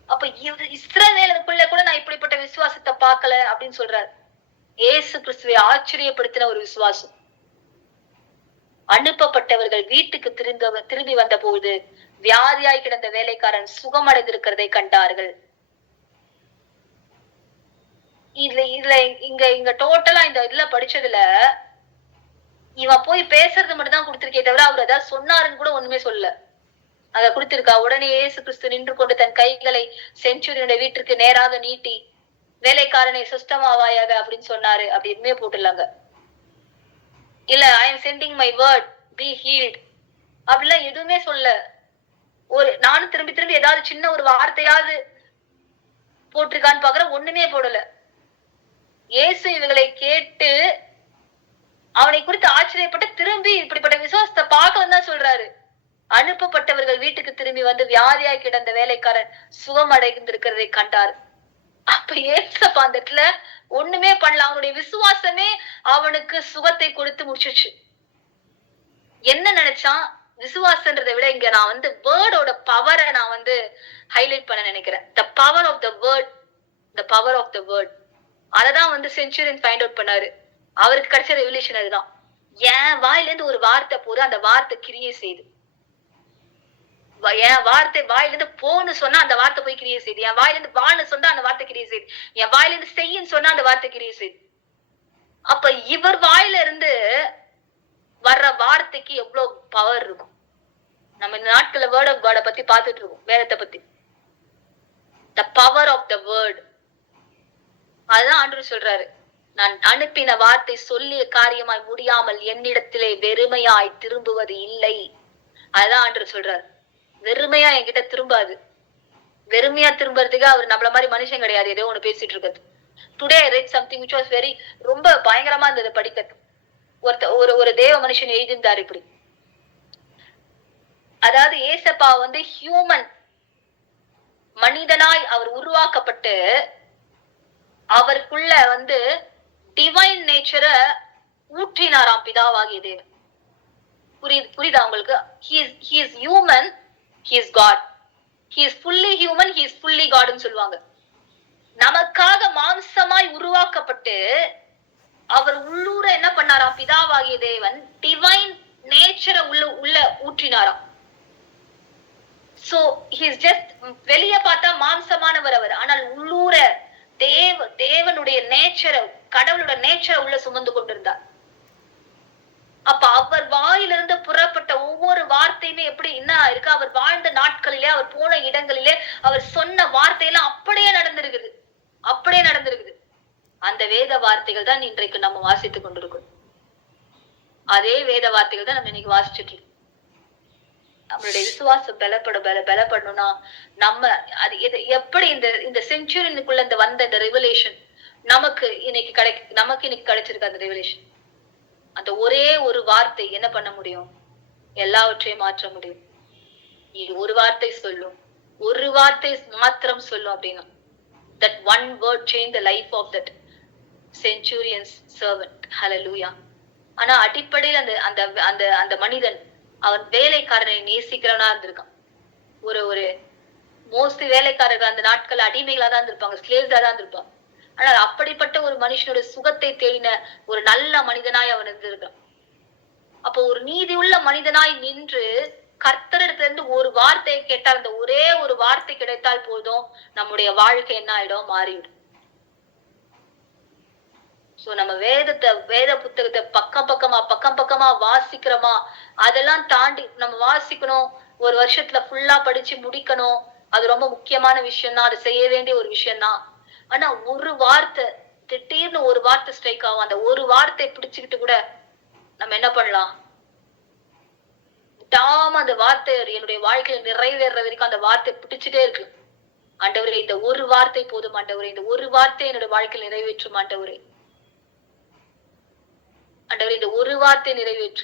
அப்ப இஸ்ரவேலுக்குள்ள கூட நான் இப்படிப்பட்ட விசுவாசத்தை பார்க்கல அப்படின்னு சொல்றாரு. இயேசு கிறிஸ்துவை ஆச்சரியப்படுத்தின ஒரு விசுவாசம். அனுப்பப்பட்டவர்கள் வீட்டுக்கு திரும்பி வந்த போது வியாதியாய் கிடந்த வேலைக்காரன் சுகமடைந்திருக்கிறதை கண்டார்கள். இங்க டோட்டலா இந்த இதுல படிச்சதுல இவன் போய் பேசுறது மட்டும் தான் கொடுத்திருக்கே தவிர அவர் ஏதாவது சொன்னாருன்னு கூட ஒண்ணுமே சொல்லல. அத கொடுத்திருக்கா. உடனே இயேசு கிறிஸ்து நின்று கொண்டு தன் கைகளை செஞ்சுரியனுடைய வீட்டிற்கு நேராக நீட்டி வேலைக்காரனை சுத்தமாவாயாக அப்படின்னு சொன்னாரு. அப்படி எதுவுமே போட்டுலாங்க. இல்ல I am sending my word, B healed அப்படிலாம் எதுவுமே சொல்ல. நானும் திரும்பி ஏதாவது சின்ன ஒரு வார்த்தையாவது போட்டிருக்கான்னு பாக்குற, ஒண்ணுமே போடல. இயேசு இவங்களை கேட்டு அவனை குறித்து ஆச்சரியப்பட்டு திரும்பி இப்படிப்பட்ட விசுவாசத்தை பார்க்கலன்னு தான் சொல்றாரு. அனுப்பப்பட்டவர்கள் வீட்டுக்கு திரும்பி வந்து வியாதியாய் கிடந்த வேலைக்காரன் சுகம் அடைந்திருக்கிறதை கண்டார். அப்ப ஏசப்பா அந்த இடத்துல ஒண்ணுமே பண்ணல. அவனுடைய விசுவாசமே அவனுக்கு சுகத்தை கொடுத்து முடிச்சிருச்சு. என்ன நினைச்சான்? விசுவாசன்றதை விட இங்க நான் வந்து வேர்டோட பவரை நான் வந்து ஹைலைட் பண்ண நினைக்கிறேன். The power of the word, the power of the word. அததான் வந்து செஞ்சுரியன் ஃபைண்ட் அவுட் பண்ணாரு. அவருக்கு கிடைச்ச ரெவல்யூஷன் அதுதான். என் வாயில இருந்து ஒரு வார்த்தை போது அந்த வார்த்தை கிரியை செய்து. என் வார்த்தை வாயில இருந்து போன்னு சொன்னா அந்த வார்த்தை போய் கிரியை செய்து. என் வாயில இருந்து வான்னு சொன்னா அந்த வார்த்தை கிரியை செய்து. என் வாயில இருந்து செய்யுன்னு சொன்னா அந்த வார்த்தை கிரியை செய்து. அப்ப இவர் வாயில இருந்து வர்ற வார்த்தைக்கு எவ்வளவு பவர் இருக்கும். நம்ம இந்த நாட்கள்ல வேர்ட் ஆஃப் காட பத்தி பாத்துட்டு இருக்கோம், வேதத்தை பத்தி. The power of the word. அதுதான் ஆண்டவர் சொல்றாரு, நான் அனுப்பின வார்த்தை சொல்லிய காரியமாய் முடியாமல் என்னிடத்திலே வெறுமையாய் திரும்புவது இல்லை. அதுதான் ஆண்டவர் சொல்றாரு. வெறுமையா என்கிட்ட திரும்பாது. வெறுமையா திரும்புறதுக்கு அவர் நம்மள மாதிரி மனுஷன் கிடையாது. ஏதோ ஒண்ணு பேசிட்டு இருக்கிறது. Today I read something which was very ரொம்ப பயங்கரமா இருந்தது படிக்கிறது. ஒரு தேவ மனுஷன் எழுதியிருந்தாரு இப்படி. அதாவது ஏசப்பா ஹியூமன் மனிதனாய் அவர் உருவாக்கப்பட்டு அவருக்குள்ள டிவைன் நேச்சரை ஊற்றினாராம் பிதாவாகிய தேவன். புரியுதா உங்களுக்கு? he is human, he is God. he is fully human, he is fully God ன்னு சொல்லுவாங்க. நமக்காக மாம்சமாய் உருவாக்கப்பட்டு அவர் உள்ளூர என்ன பண்ணாராம் பிதாவாகிய தேவன் டிவைன் நேச்சரை உள்ள ஊற்றினாராம். சோ he is just வெளியே பார்த்தா மாம்சமானவர் அவர், ஆனால் உள்ளூர தேவனுடைய நேச்சரை, கடவுளோட நேச்சரை உள்ள சுமந்து கொண்டிருந்தார். அப்ப அவர் வாயிலிருந்து புறப்பட்ட ஒவ்வொரு வார்த்தையுமே எப்படி என்ன இருக்கு, அவர் வாழ்ந்த நாட்களிலே, அவர் போன இடங்களிலே அவர் சொன்ன வார்த்தையெல்லாம் அப்படியே நடந்திருக்குது, அப்படியே நடந்திருக்குது. அந்த வேத வார்த்தைகள் தான் இன்றைக்கு நம்ம வாசித்துக் கொண்டிருக்கோம். அதே வேத வார்த்தைகள் தான் நம்ம இன்னைக்கு வாசிச்சுட்டு இருக்கோம். நம்மளுடைய விசுவாசம் பலப்படணும்னா நம்ம அது எப்படி இந்த செஞ்சுரியனுக்குள்ள வந்த இந்த ரெவலேஷன் நமக்கு இன்னைக்கு கிடைச்சிருக்கு. அந்த ரெவலேஷன், அந்த ஒரே ஒரு வார்த்தை என்ன பண்ண முடியும்? எல்லாவற்றையும் மாற்ற முடியும். இது ஒரு வார்த்தை சொல்லும், ஒரு வார்த்தை மாத்திரம் சொல்லும் அப்படின்னா, that one word changed the life of that centurion's servant. Hallelujah. ஆனா அடிப்படையில் அந்த அந்த அந்த மனிதன் அவன் வேலைக்காரனை நேசிக்கிறவனா இருந்திருக்கான். ஒரு மோஸ்ட்லி வேலைக்காரர்கள் அந்த நாட்கள் அடிமைகளா தான் இருந்திருப்பாங்க, ஸ்லேவ்ஸா தான் இருந்திருப்பாங்க. ஆனால் அப்படிப்பட்ட ஒரு மனுஷனுடைய சுகத்தை தேடின ஒரு நல்ல மனிதனாய் அவன் இருந்திருக்கான். அப்போ ஒரு நீதி உள்ள மனிதனாய் நின்று கர்த்தரிடத்துல இருந்து ஒரு வார்த்தையை கேட்டால், அந்த ஒரே ஒரு வார்த்தை கிடைத்தால் போதும், நம்முடைய வாழ்க்கை என்ன ஆயிடும்? மாறிவிடும். சோ நம்ம வேத புத்தகத்தை பக்கம் பக்கமா வாசிக்கிறோமா? அதெல்லாம் தாண்டி நம்ம வாசிக்கணும். ஒரு வருஷத்துல ஃபுல்லா படிச்சு முடிக்கணும், அது ரொம்ப முக்கியமான விஷயம் தான், அது செய்ய வேண்டிய ஒரு விஷயம் தான். ஆனா ஒரு வார்த்தை, திடீர்னு ஒரு வார்த்தை ஸ்ட்ரைக் ஆகும். அந்த ஒரு வார்த்தை பிடிச்சுக்கிட்டு கூட நம்ம என்ன பண்ணலாம்? விடாம அந்த வார்த்தை என்னுடைய வாழ்க்கையில நிறைவேற வரைக்கும் அந்த வார்த்தை பிடிச்சுட்டே இருக்கு. ஆண்டவரே, இந்த ஒரு வார்த்தை போதும் ஆண்டவரே, இந்த ஒரு வார்த்தை என்னோட வாழ்க்கையில் நிறைவேற்றும் ஆண்டவரே. ஆண்டவரே, இந்த ஒரு வார்த்தை நிறைவேற்று,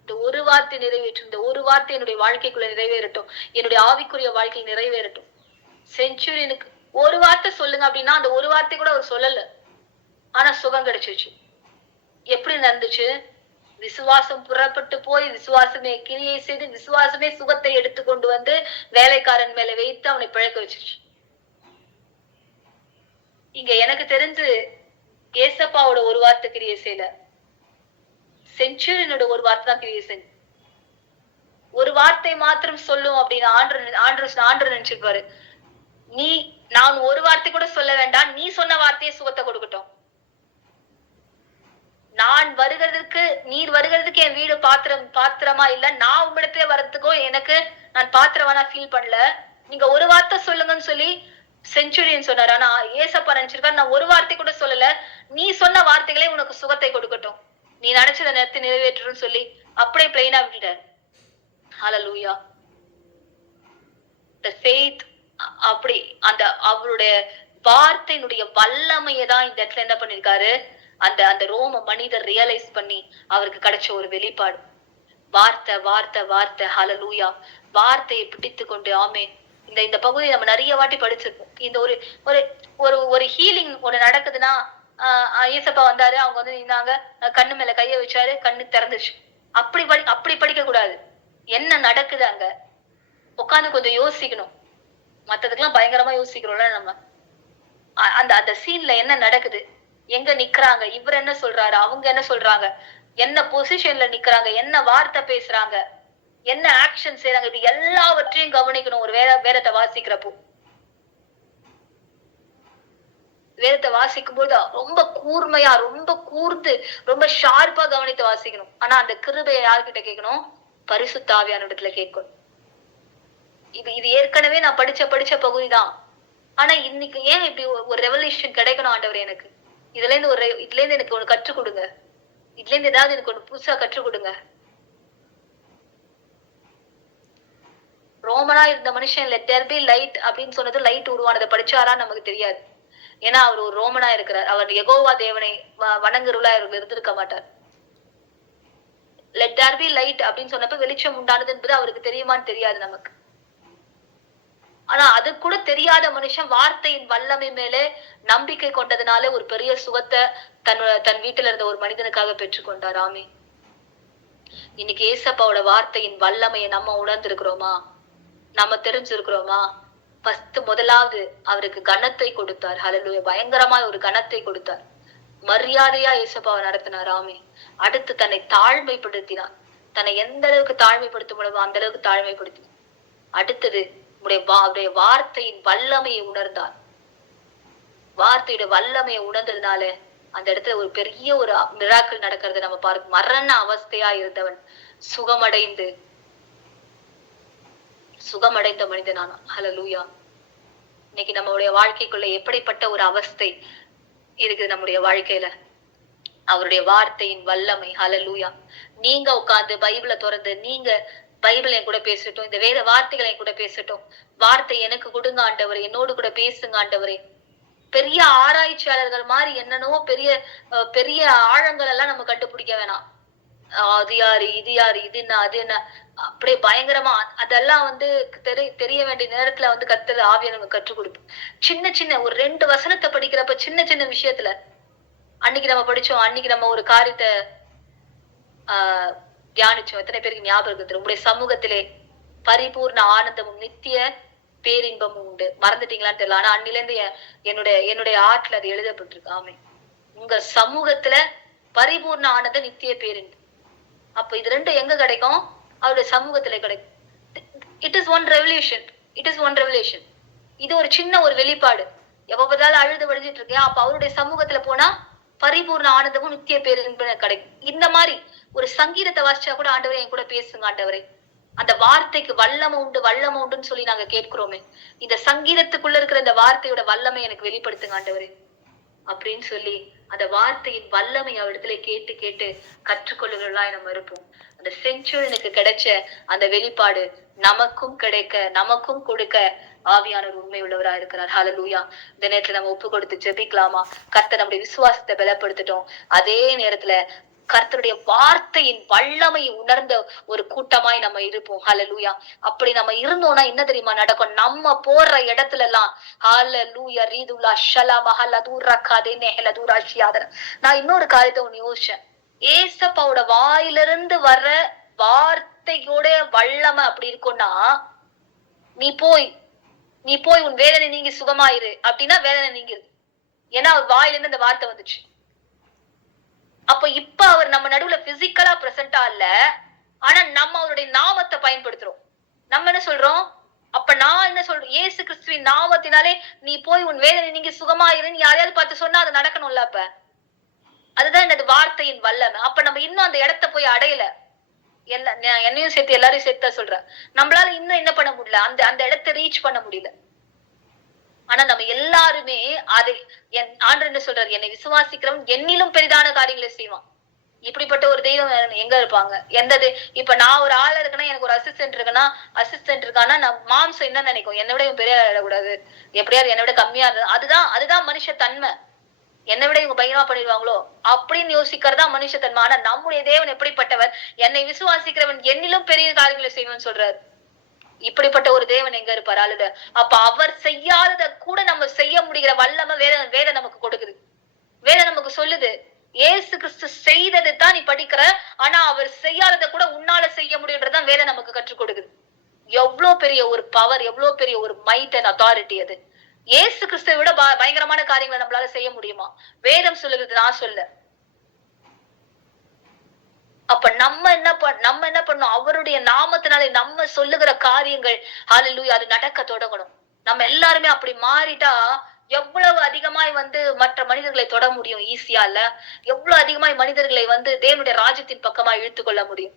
இந்த ஒரு வார்த்தை நிறைவேற்றும், இந்த ஒரு வார்த்தை என்னுடைய வாழ்க்கைக்குள்ள நிறைவேறட்டும், என்னுடைய ஆவிக்குரிய வாழ்க்கையில் நிறைவேறட்டும். செஞ்சுரியனுக்கு ஒரு வார்த்தை சொல்லுங்க அப்படின்னா அந்த ஒரு வார்த்தை கூட அவர் சொல்லல, ஆனா சுகம் கிடைச்சிருச்சு. எப்படி நடந்துச்சு? விசுவாசம் புறப்பட்டு போய் விசுவாசமே கிரியை செய்து விசுவாசமே சுகத்தை எடுத்து கொண்டு வேலைக்காரன் மேல வைத்து அவனை பிழைக்க வச்சிருச்சு. இங்க எனக்கு தெரிஞ்சு ஏசப்பாவோட ஒரு வார்த்தை கிரியை செய்யல, செஞ்சுரியனோட ஒரு வார்த்தை தான் கிரியை செஞ்சு. ஒரு வார்த்தை மாத்திரம் சொல்லும் அப்படின்னு ஆண்டு நினைச்சிருப்பாரு. நான் ஒரு வார்த்தை கூட சொல்ல வேண்டாம், நீ சொன்ன வார்த்தையே சுகத்தை கொடுக்கட்டும். நீர் வருகிறதுக்கு என் வீடு பாத்திரமா இல்ல, நான் உங்களிடத்தே வர்றதுக்கோ நான் பாத்திரமா ஃபீல் பண்ணல, நீங்க ஒரு வார்த்தை சொல்லுங்கன்னு சொல்லி செஞ்சுரியன் சொன்னார். ஆனா ஏசப்பா நினைச்சிருக்காரு, நான் ஒரு வார்த்தை கூட சொல்லல, நீ சொன்ன வார்த்தைகளே உனக்கு சுகத்தை கொடுக்கட்டும், நீ நினைச்சத நேரத்தை நிறைவேற்றுன்னு சொல்லி அப்படியே பிளைனா விட்டுட்டார். ஹல்லேலூயா. the faith, அப்படி அந்த அவருடைய வார்த்தையினுடைய வல்லமையை தான் இந்த இடத்துல என்ன பண்ணிருக்காரு, அந்த ரோம மனிதர் ரியலைஸ் பண்ணி அவருக்கு கிடைச்ச ஒரு வெளிப்பாடு. வார்த்தை வார்த்தை வார்த்தை. ஹல்லேலூயா. வார்த்தையை பிடித்து கொண்டு, ஆமென். இந்த பகுதியை நம்ம நிறைய வாட்டி படிச்சிருக்கோம். இந்த ஒரு ஹீலிங் ஒண்ணு நடக்குதுன்னா, ஏசப்பா வந்தாரு, அவங்க நின்னாங்க, கண்ணு மேல கைய வச்சாரு, கண்ணு திறந்துச்சு. அப்படி படிக்க கூடாது. என்ன நடக்குது அங்க உட்காந்து கொஞ்சம் யோசிக்கணும். மத்ததுக்கெல்லாம் பயங்கரமா யோசிக்கிறோம்ல நம்ம. அந்த சீன்ல என்ன நடக்குது, எங்க நிக்கிறாங்க, இவர் என்ன சொல்றாரு, அவங்க என்ன சொல்றாங்க, என்ன பொசிஷன்ல நிக்கிறாங்க, என்ன வார்த்தை பேசுறாங்க, என்ன ஆக்ஷன் செய்யறாங்க, இது எல்லாவற்றையும் கவனிக்கணும். ஒரு வேதத்தை வாசிக்கிறப்போ, வேதத்தை வாசிக்கும் போது ரொம்ப கூர்மையா, ரொம்ப கூர்ந்து, ரொம்ப ஷார்ப்பா கவனித்து வாசிக்கணும். ஆனா அந்த கிருபையை யார்கிட்ட கேட்கணும்? பரிசுத்த ஆவியானவரிடத்துல கேட்கணும். இது ஏற்கனவே நான் படிச்ச பகுதி தான். ஆனா இன்னைக்கு ஏன் இப்படி ஒரு ரெவல்யூஷன் கிடைக்கணும் ஆண்டவர் எனக்கு? இதுல இருந்து எனக்கு ஒண்ணு கற்றுக் கொடுங்க, இதுல இருந்து ஏதாவது எனக்கு ஒண்ணு புதுசா கற்றுக் கொடுங்க. ரோமனா இருந்த மனுஷன் லெட்டர் பி லைட் அப்படின்னு சொன்னது லைட் உருவானதை படிச்சாரான்னு நமக்கு தெரியாது. ஏன்னா அவர் ஒரு ரோமனா இருக்கிறார். அவர் யெகோவா தேவனை வணங்குறவளா இருந்திருக்க மாட்டார். லெட் தேர் பி லைட் அப்படின்னு சொன்னப்ப வெளிச்சம் உண்டானது என்பது அவருக்கு தெரியுமான்னு தெரியாது நமக்கு. ஆனா அது கூட தெரியாத மனுஷன் வார்த்தையின் வல்லமை மேலே நம்பிக்கை கொண்டதுனால ஒரு பெரிய சுகத்தை தன் வீட்டுல இருந்த ஒரு மனிதனுக்காக பெற்றுக்கொண்டார். ஆமே. இன்னைக்கு ஏசப்பாவோட வார்த்தையின் வல்லமையை நம்ம உணர்ந்திருக்கிறோமா? நம்ம தெரிஞ்சிருக்கிறோமா? முதலாவது அவருக்கு கனத்தை கொடுத்தார். ஹல்லேலூயா. பயங்கரமா ஒரு கனத்தை கொடுத்தார். மரியாதையா ஏசப்பாவை நடத்தினார். ஆமே. அடுத்து தன்னை தாழ்மைப்படுத்தினார். தன்னை எந்த அளவுக்கு தாழ்மைப்படுத்த முடியுமோ அந்த அளவுக்கு தாழ்மைப்படுத்தினார். அடுத்தது அவருடைய வார்த்தையின் வல்லமையை உணர்ந்தார். வார்த்தையோட வல்லமையை உணர்ந்ததுனால அந்த இடத்துல ஒரு பெரிய ஒரு மிராக்கிள் நடக்கிறது நம்ம பார்க்க. மரண அவஸ்தையா இருந்தவன் சுகமடைந்த மனிதனானா. ஹல்லேலூயா. இன்னைக்கு நம்மளுடைய வாழ்க்கைக்குள்ள எப்படிப்பட்ட ஒரு அவஸ்தை இருக்குது நம்முடைய வாழ்க்கையில? அவருடைய வார்த்தையின் வல்லமை. ஹல்லேலூயா. நீங்க உட்கார்ந்து பைபிளை திறந்து நீங்க பைபிள் என் கூட பேசட்டும், இந்த வேத வார்த்தைகளை என் கூட பேசட்டும், வார்த்தை எனக்கு கொடுங்க ஆண்டவரே, என்னோடு கூட பேசுங்க ஆண்டவரே. பெரிய ஆராய்ச்சியாளர்கள் மாதிரி என்னன்னோ பெரிய பெரிய ஆழங்கள் எல்லாம் நம்ம கண்டுபிடிக்க வேணாம். அது யாரு, இது யாரு, இது என்ன, அது என்ன, அப்படியே பயங்கரமா அதெல்லாம் தெரிய வேண்டிய நேரத்துல கர்த்தர் ஆவியை நமக்கு கற்றுக் கொடுப்போம். சின்ன சின்ன ஒரு 2 வசனத்தை படிக்கிறப்ப சின்ன சின்ன விஷயத்துல அன்னைக்கு நம்ம படிச்சோம். அன்னைக்கு நம்ம ஒரு காரியத்தை தியானிச்சோம். எத்தனை பேருக்கு ஞாபகம் இருக்குது? உங்களுடைய சமூகத்திலே பரிபூர்ண ஆனந்தமும் நித்திய பேரின்பமும் உண்டு. மறந்துட்டீங்களான்னு தெரியல. ஆனா அன்னில இருந்து என்னுடைய ஆற்றுல அது எழுதப்பட்டிருக்கு. ஆமே. உங்க சமூகத்துல பரிபூர்ண ஆனந்த நித்திய பேரின்பம். அப்ப இது 2 எங்க கிடைக்கும்? அவருடைய சமூகத்துல கிடைக்கும். It is one revolution. இது ஒரு சின்ன ஒரு வெளிப்பாடு. எப்ப பார்த்தாலும் அழுது வடிஞ்சிட்டு இருக்கேன், அப்ப அவருடைய சமூகத்துல போனா பரிபூர்ண ஆனந்தமும் நித்திய பேரின்பம் கிடைக்கும். இந்த மாதிரி ஒரு சங்கீதத்தை வாசிச்சா கூட ஆண்டவரே என் கூட பேசுங்க ஆண்டவரே, அந்த வார்த்தைக்கு வல்லமை உண்டுன்னு சொல்லி நாங்க கேட்கிறோமே, இந்த சங்கீதத்துக்குள்ள இருக்கிற இந்த வார்த்தையோட வல்லமை எனக்கு வெளிப்படுத்துங்க ஆண்டவரே அப்படின்னு சொல்லி அந்த வார்த்தையின் வல்லமை அவரிடத்துல கேட்டு கேட்டு கற்றுக்கொள்ளுகிறவர்களாய் நம்ம இருப்போம். அந்த செஞ்சுரியனுக்கு கிடைச்ச அந்த வெளிப்பாடு நமக்கும் கிடைக்க, நமக்கும் கொடுக்க ஆவியானவர் உண்மை உள்ளவரா இருக்கிறார். ஹல்லேலூயா. இந்த நேரத்துல நம்ம ஒப்பு கொடுத்து ஜெபிக்கலாமா? கர்த்தர் நம்முடைய விசுவாசத்தை பலப்படுத்திட்டோம். அதே நேரத்துல கர்த்தருடைய வார்த்தையின் வல்லமையை உணர்ந்த ஒரு கூட்டமாய் நம்ம இருப்போம். ஹல்லேலூயா. அப்படி நம்ம இருந்தோம்னா என்ன தெரியுமா நடக்கும்? நம்ம போற இடத்துல எல்லாம் ஹல்லேலூயா ரீதுல்லா ஷலா மஹல்லதுரா கதேனே ஹலதுரா ஷியாதர. நான் இன்னொரு காரியத்தை ஒன்னு யோசிச்சேன். ஏசப்பாவோட வாயிலிருந்து வர்ற வார்த்தையோட வல்லமை அப்படி இருக்கும்னா, நீ போய் உன் வேதனை நீங்கி சுகமாயிரு அப்படின்னா வேதனை நீங்கிரு. ஏன்னா அவர் வாயிலிருந்து அந்த வார்த்தை வந்துச்சு. அப்ப இப்ப அவர் நம்ம நடுவுல பிசிக்கலா பிரசன்டா இல்ல, ஆனா நம்ம அவருடைய நாமத்தை பயன்படுத்துறோம். நம்ம என்ன சொல்றோம்? அப்ப நான் என்ன சொல்றேன்? இயேசு கிறிஸ்துவின் நாமத்தினாலே நீ போய் உன் வேதனை நீங்க சுகமாயிருன்னு யாரையாவது பார்த்து சொன்னா அது நடக்கணும்ல. அப்ப அதுதான் இந்த வார்த்தையின் வல்லமை. அப்ப நம்ம இன்னும் அந்த இடத்த போய் அடையல. என்னையும் சேர்த்து எல்லாரையும் சேர்த்தா சொல்றேன். நம்மளால இன்னும் என்ன பண்ண முடியல? அந்த இடத்தை ரீச் பண்ண முடியல. ஆனா நம்ம எல்லாருமே அதை ஆண்டவர் என்ன சொல்றாரு? என்னை விசுவாசிக்கிறவன் என்னிலும் பெரிதான காரியங்களை செய்வான். இப்படிப்பட்ட ஒரு தெய்வம் எங்க இருப்பாங்க? இப்ப நான் ஒரு ஆள் இருக்கேன்னா, எனக்கு ஒரு அசிஸ்டன்ட் இருக்கானா, நான் மாம்சம் என்ன நினைக்கும்? என்னை விட இவங்க பெரிய ஆயிடக்கூடாது, எப்படியாவது என்னை விட கம்மியா இருந்தது. அதுதான் மனுஷ தன்மை. என்னை விட இவங்க பயங்கரமா பண்ணிடுவாங்களோ அப்படின்னு யோசிக்கிறதா மனுஷ தன்மை. ஆனா நம்முடைய தேவன் எப்படிப்பட்டவர்? என்னை விசுவாசிக்கிறவன் என்னிலும் பெரிய காரியங்களை செய்வான்னு சொல்றாரு. இப்படிப்பட்ட ஒரு தேவன் எங்க இருப்பார்? ஆளுட. அப்ப அவர் செய்யாதத கூட நம்ம செய்ய முடிகிற வல்லமை வேத நமக்கு கொடுக்குது. வேத நமக்கு சொல்லுது, ஏசு கிறிஸ்து செய்தது தான் நீ படிக்கிற, ஆனா அவர் செய்யாதத கூட உன்னால செய்ய முடியுன்றதான் வேத நமக்கு கற்றுக் கொடுக்குது. எவ்வளவு பெரிய ஒரு பவர், எவ்வளவு பெரிய ஒரு மைட் அண்ட் அத்தாரிட்டி அது. ஏசு கிறிஸ்துவை விட பயங்கரமான காரியங்களை நம்மளால செய்ய முடியுமா? வேதம் சொல்லுகிறது, நான் சொல்ல. அப்ப நம்ம என்ன பண்ணணும்? அவருடைய நாமத்தினாலே நம்ம சொல்லுகிற காரியங்கள் ஹல்லேலூயா அது நடக்க தொடங்கணும். நம்ம எல்லாருமே அப்படி மாறிட்டா எவ்வளவு அதிகமாய் மற்ற மனிதர்களை தொட முடியும் ஈஸியா இல்ல? எவ்வளவு அதிகமாய் மனிதர்களை தேவனுடைய ராஜ்யத்தின் பக்கமா இழுத்து கொள்ள முடியும்.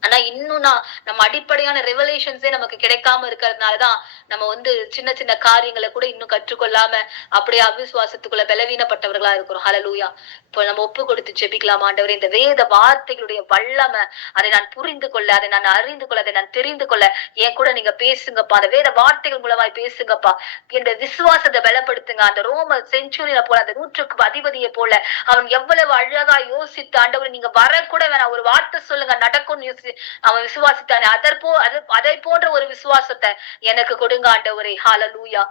ஆனா இன்னும் நம்ம அடிப்படையான ரெவலேஷன்ஸே நமக்கு கிடைக்காம இருக்கிறதுனாலதான் நம்ம சின்ன சின்ன காரியங்களை கூட இன்னும் கற்றுக்கொள்ளாம அப்படியே அவிசுவாசத்துக்குள்ள பலவீனப்பட்டவர்களா இருக்கிறோம். ஹalleluya. இப்போ நம்ம ஒப்பு கொடுத்து ஜெபிக்கலாம். ஆண்டவரே, இந்த வேத வார்த்தைகளுடைய வல்லமை, அதை நான் புரிந்து கொள்ள, அதை நான் அறிந்து கொள்ள, அதை நான் தெரிந்து கொள்ள என் கூட நீங்க பேசுங்கப்பா. அந்த வேத வார்த்தைகள் மூலமாய் பேசுங்கப்பா. என்ற விசுவாசத்தை பலப்படுத்துங்க. அந்த ரோம செஞ்சுரியில போல, அந்த 100க்கு அதிபதியை போல அவன் எவ்வளவு அழகா யோசித்து, ஆண்டவரே நீங்க வரக்கூட வேணாம், ஒரு வார்த்தை சொல்லுங்க நடக்கும்னு அவன் விசுவாசித்தானே. அதை போன்ற ஒரு விசுவாசத்தை எனக்கு கொடுங்க ஆண்டவரே. ஹalleluya.